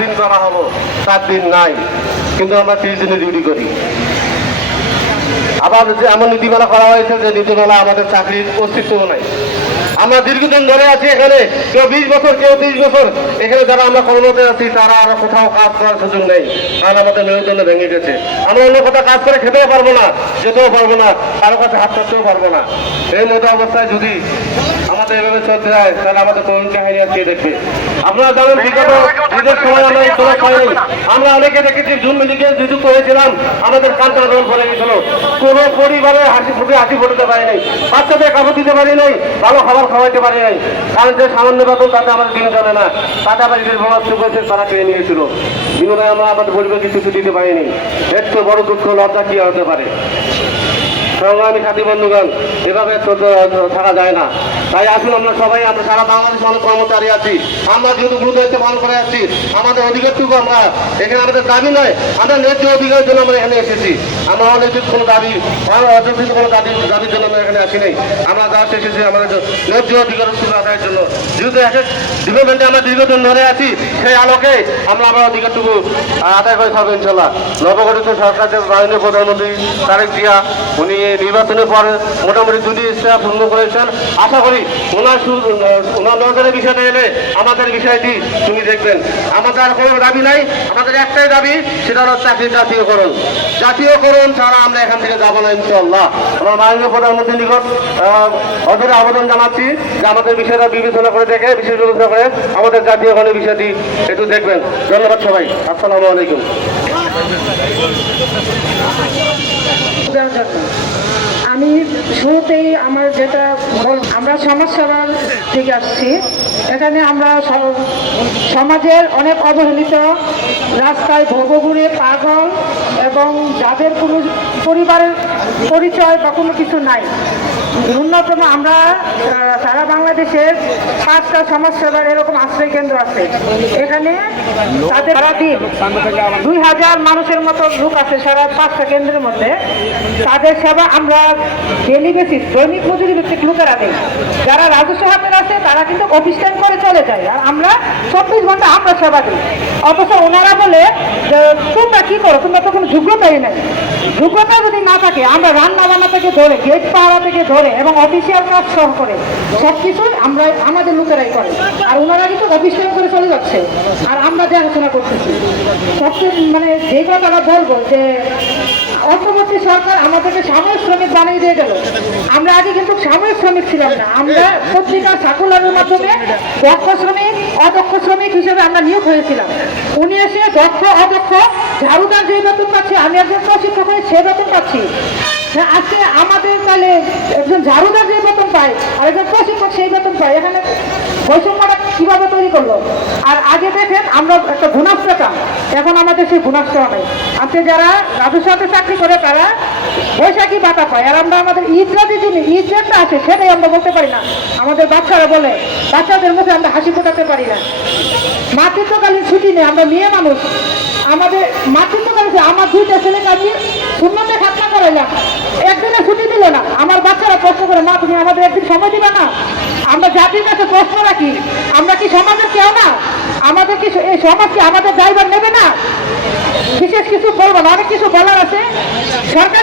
দিন করা হলো, 7 দিন নাই, কিন্তু আমরা 30 দিনে ডিউটি করি। আবার যে এমন নীতিমালা করা হয়েছে যে নীতিমালা আমাদের চাকরির অস্তিত্ব নাই। আমরা দীর্ঘদিন ধরে আছি এখানে, কেউ 20 বছর, কেউ 30 বছর এখানে যারা আমরা কর্মরত আছি, তারা আর কোথাও কাজ করার সুযোগ নেই, কারণ আমাদের মেরুদণ্ড ভেঙে গেছে। আমরা অন্য কোথাও কাজ করে খেতেও পারবো না, যেতেও পারবো না, কারো কাছে হাত করতেও পারবো না। এই মতো অবস্থায় যদি আমাদের এভাবে চলতে যায়, তাহলে আমাদের তরুণ কাহিনী আর কে দেখবে? আপনারা জানেন বিগত ঈদের সময় আমরা এই সময় পাইনি, আমরা অনেকে দেখেছি জুন মিটিংয়ে নিযুক্ত হয়েছিলাম, আমাদের কান্তা রোল পড়ে গেছিল, কোনো পরিবারে হাসি ফুটতে পারি নাই, বাচ্চাদের কাপড় দিতে পারি নাই, ভালো খাবার খাওয়াইতে পারি নাই, কারণ যে সামান্য বেতন তাতে আমাদের দিন চলে না, তাতে আবার ঈদের বোনাস করেছে, তারা পেয়ে নিয়েছিল, বিনিময়ে আমরা আমাদের পরিবারকে কিছু দিতে পারিনি। এর তো বড় দুঃখ লজ্জা কি হতে পারে? সংগ্রামী সাথী বন্ধুগণ, এভাবে চলতে থাকা যায় না। তাই আসুন আমরা সবাই, আমরা সারা বাংলাদেশ অনেক কর্মচারী আছি, আমরা যেহেতু গুরু দায়িত্ব পালন করে আছি, আমাদের অধিকারটুকু আমরা এখানে, আমাদের দাবি নয়, আমরা ন্যায্য অধিকারের জন্য আমরা এখানে এসেছি। আমরা অনৈতিক কোনো দাবি, অযৌক্তিক কোনো দাবির জন্য আমরা এখানে আসি নাই। আমরা যাতে এসেছি আমাদের ন্যায্য অধিকার আদায়ের জন্য। যেহেতু এক এক ডিপার্টমেন্টে আমরা দীর্ঘদিন ধরে আছি, সেই আলোকে আমরা আমার অধিকারটুকু আদায় করে থাকবো ইনশাল্লাহ। নবগঠিত সরকারের মাননীয় প্রধানমন্ত্রী তারেক জিয়া, উনি নির্বাচনের পর মোটামুটি 2টি ইস্তেহার পূর্ণ করেছেন। আশা করি ওনার নজরের বিষয়টা এলে আমাদের বিষয়টি তিনি দেখবেন। আমাদের আর কোনো দাবি নাই, আমাদের একটাই দাবি, সেটা হলো চাকরির জাতীয়করণ। জাতীয়করণ ছাড়া আমরা এখান থেকে যাবো না ইনশাআল্লাহ। আমরা মাননীয় প্রধানমন্ত্রীর নিকট অদূরে আবেদন জানাচ্ছি যে আমাদের বিষয়টা বিবেচনা করে দেখে, বিশেষ বিবেচনা করে আমাদের জাতীয়করণের বিষয়টি একটু দেখবেন। ধন্যবাদ সবাই, আসসালামু আলাইকুম। আমি শুরুতেই আমার যেটা আমরা সমাজসেবার থেকে আসছি, এখানে আমরা সমাজের অনেক অবহেলিত, রাস্তায় ভোগঘুরে পাগল এবং যাদের কোনো পরিবারের পরিচয় বা কোনো কিছু নাই, ন্যূনতম আমরা সারা বাংলাদেশের 5টা সমাজসেবার এরকম আশ্রয় কেন্দ্র আছে। এখানে তাদের সারাদিন 2000 মানুষের মতো লোক আছে সারা 5টা কেন্দ্রের মধ্যে। তাদের সেবা আমরা ডেলি বেসিস, দৈনিক মজুরি ভিত্তিক লোকেরা দেয়। যারা রাজস্ব হাতের আছে তারা কিন্তু অফিস টাইম করে চলে যায়, আর আমরা 24 ঘন্টা আমরা সেবা দিই। অথচ ওনারা বলে যে তোমরা কি করো, তোমরা তো কোনো যোগ্যতাই নাই। যোগ্যতা যদি না থাকে, আমরা রান্না বান্না থেকে ধরে, গেট পাহারা থেকে ধরে এবং অফিসিয়াল কাজ সহ করে সবকিছুই আমরা আমাদের লোকেরাই করে, আর ওনারা কিন্তু অফিস টাইম করে চলে যাচ্ছে, আর আমরা দেখাশোনা করতেছি। সবচেয়ে মানে যে কথাটা বলবো যে অন্তর্বর্তী সরকার আমাদেরকে সাময়িক শ্রমিক বানিয়ে দিয়ে গেল। আমরা আগে কিন্তু সাময়িক শ্রমিক ছিলাম না, আমরা পত্রিকা সার্কুলারের মাধ্যমে দক্ষ শ্রমিক, অদক্ষ শ্রমিক হিসেবে আমরা নিয়োগ হয়েছিলাম। উনি এসে দক্ষ অদক্ষ ঝাড়ুদার যে বেতন পাচ্ছি, আমি একজন প্রশিক্ষক হয়ে সে বেতন পাচ্ছি। আজকে আমাদের তাহলে একজন ঝাড়ুদার যে বেতন পায় আর একজন প্রশিক্ষক সেই বেতন পায়, এখানে বৈষম্যটা কিভাবে তৈরি করলো? আর আগে দেখেন আমরা একটা বোনাস পেতাম, এখন আমাদের সেই বোনাসটাও নেই। আজকে যারা রাজস্ব হাতে চাকরি করে তারা বৈশাখী ভাতা পায়, আর আমরা আমাদের ঈদরা যে ঈদ যেটা আছে সেটাই আমরা বলতে পারি না। আমাদের বাচ্চারা বলে, বাচ্চাদের মুখে আমরা হাসি ফোটাতে পারি না। মাতৃত্বকালীন ছুটি নেই, আমরা মেয়ে মানুষ, আমাদের মাতৃত্বকালীন, আমার 2টা ছেলেকে আমি শূন্যতে খাতনা করাইলাম, একদিনে ছুটি দিল না। আমার বাচ্চারা প্রশ্ন করে, মা তুমি আমাদের একদিন সময় দিবে না? আমরা জাতির কাছে প্রশ্ন রাখি, আমরা কি সমাজের কেউ না? আমাদের কি এই সমাজ কি আমাদের ড্রাইভার নেবে না? বিশেষ কিছু বলবো না, অনেক কিছু বলার আছে। সরকার